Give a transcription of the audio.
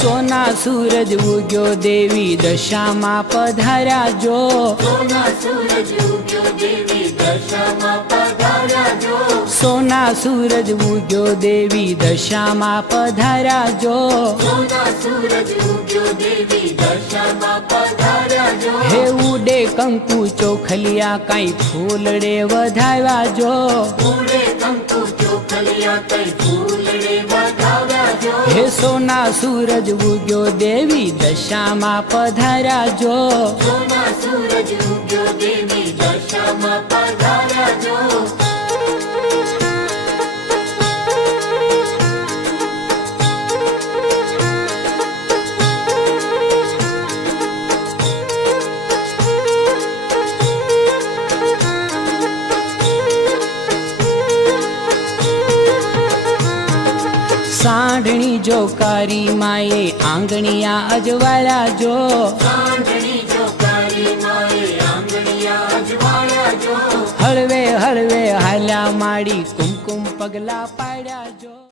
સોના સૂરજ ઉગ્યો દેવી દશામાં પધાર્યા જો સોના સૂરજ ઉગ્યો દેવી દશામાં પધાર્યા જો સોના સૂરજ ઉગ્યો દેવી દશામાં પધાર્યા જો સોના સૂરજ ઉગ્યો દેવી દશામાં પધાર્યા જો હે ઉડે કંકુ ચોખલિયા કાંઈ ફૂલડે વધાવ્યા જો ઉડે કંકુ ચોખલિયા કઈ ફૂલડે વધાવ્યા જો હે સોના સૂરજ ઉગ્યો દેવી દશામાં પધાર્યા જો સોના સૂરજ ઉગ્યો દેવી દશામાં પધાર્યા જો સાંઢણી જો કારી માએ આંગણિયા અજવાળ્યા જો સાંઢણી જો કાળી માએ આંગણિયા અજવાળ્યા જો હળવે હળવે હાલ્યા માડી કુમકુમ પગલા પાડ્યા જો